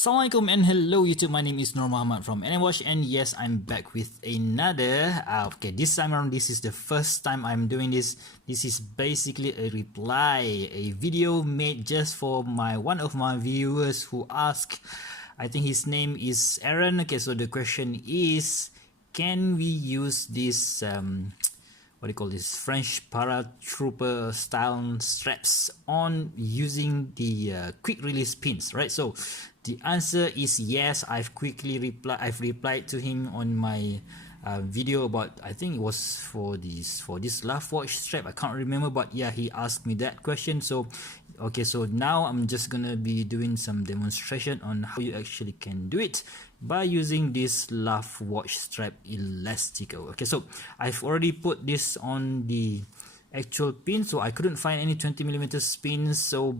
Assalamualaikum and hello YouTube, my name is Nur Muhammad from NMWatch, and yes, I'm back with another okay, this time around this is the first time I'm doing this. This is basically a reply, a video made just for one of my viewers who asked. I think his name is Aron. Okay, so the question is, can we use this what do you call this, French paratrooper style straps on using the quick release pins, right? So the answer is yes. I've replied to him on my video about, I think it was for this laugh watch strap, I can't remember, but yeah, he asked me that question. So okay, so now I'm just gonna be doing some demonstration on how you actually can do it by using this laugh watch strap elastical. Okay, so I've already put this on the actual pin, so I couldn't find any 20mm pins, so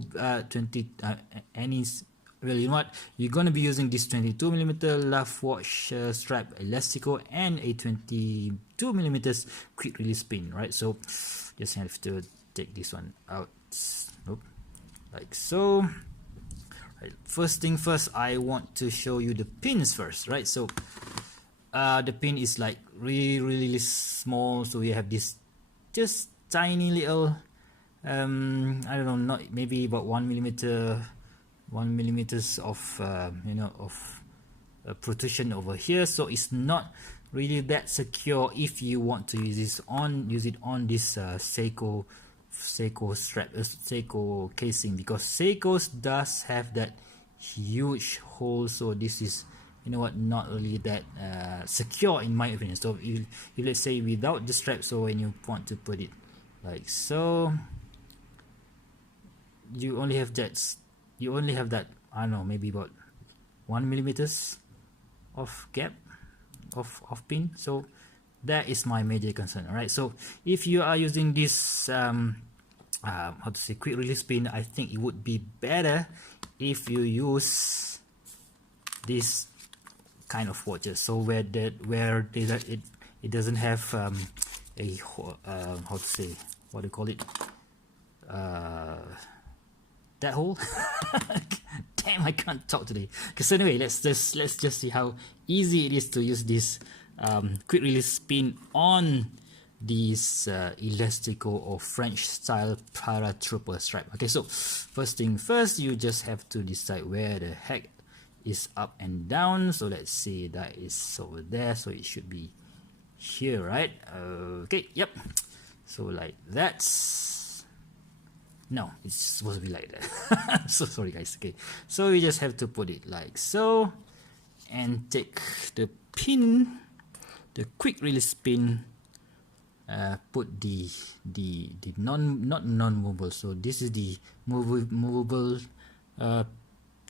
well, you know what, you're gonna be using this 22mm laugh watch strap elastical and a 22mm quick release pin, right? So just have to take this one out. Nope. Like so. Right. First thing first, I want to show you the pins first, right? So the pin is like really small, so we have this just tiny little I don't know, not maybe about 1mm of of protrusion over here, so it's not really that secure if you want to use it on this Seiko strap, Seiko casing, because Seiko's does have that huge hole, so this is, you know what, not really that secure in my opinion. So if let's say without the strap, so when you want to put it like so, you only have that, I don't know, maybe about 1mm of gap of pin. So that is my major concern. All right, so if you are using this how to say, quick release pin, I think it would be better if you use this kind of watches, so where it doesn't have a how to say, what do you call it, that hole. Damn, I can't talk today. Okay, so anyway, let's just see how easy it is to use this quick release pin on this elastical or French style paratrooper strap. Okay, so first thing first, you just have to decide where the heck is up and down. So let's see, that is over there, so it should be here, right? Okay, yep. So like that. No, it's supposed to be like that. So sorry guys. Okay, so you just have to put it like so and take the pin, the quick release pin, put the not non-movable, so this is the movable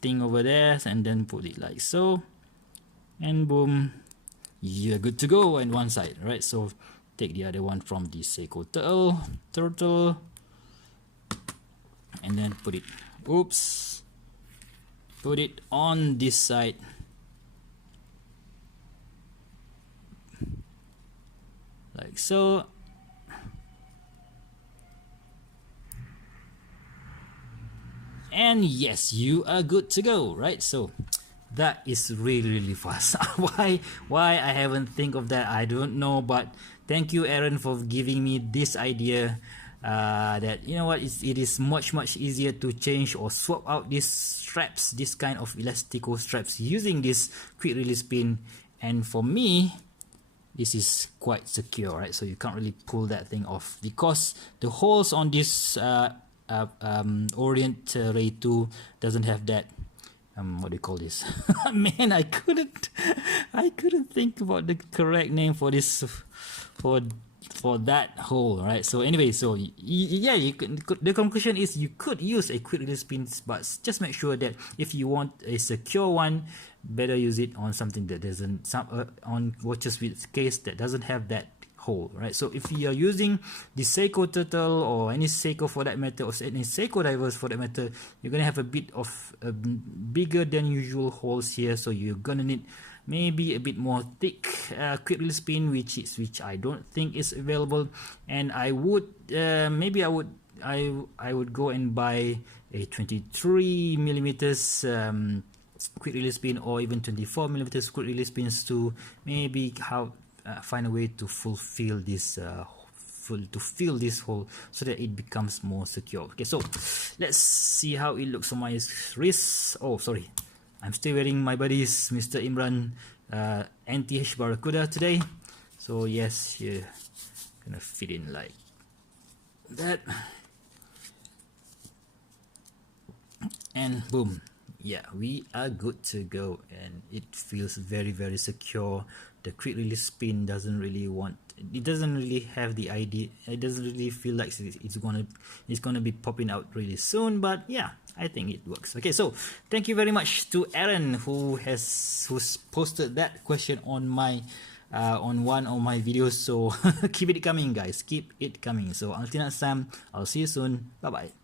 thing over there, and then put it like so, and boom, you're good to go on one side, right? So take the other one from the Seiko turtle, and then put it, put it on this side, like so, and yes, you are good to go, right? So that is really fast. why I haven't think of that, I don't know, but thank you, Aron, for giving me this idea. That, you know what, it is much easier to change or swap out these straps, this kind of elastical straps, using this quick release pin. And for me, this is quite secure, right? So you can't really pull that thing off, because the holes on this Orient Ray 2 doesn't have that what do you call this? Man, I couldn't think about the correct name for this, for that hole, right? So anyway, so yeah, the conclusion is you could use a quick release pin, but just make sure that if you want a secure one, better use it on something that doesn't, on watches with case that doesn't have that hole, right? So if you are using the Seiko Turtle, or any Seiko for that matter, or any Seiko divers for that matter, you're gonna have a bit of bigger than usual holes here, so you're gonna need maybe a bit more thick quick release pin, which I don't think is available. And I would maybe I would go and buy a 23mm quick release pin, or even 24mm quick release pins to maybe find a way to fulfill this fill this hole so that it becomes more secure. Okay, so let's see how it looks on my wrist. Oh, sorry, I'm still wearing my buddy's Mr. Imran NTH Barracuda today. So yes, here gonna fit in like that, and boom. Yeah, we are good to go, and it feels very, very secure. The quick release pin doesn't really have the idea, it doesn't really feel like it's gonna be popping out really soon, but yeah, I think it works. Okay, so thank you very much to Aron who's posted that question on my on one of my videos. So keep it coming, guys, keep it coming. So until next time, I'll see you soon. Bye bye.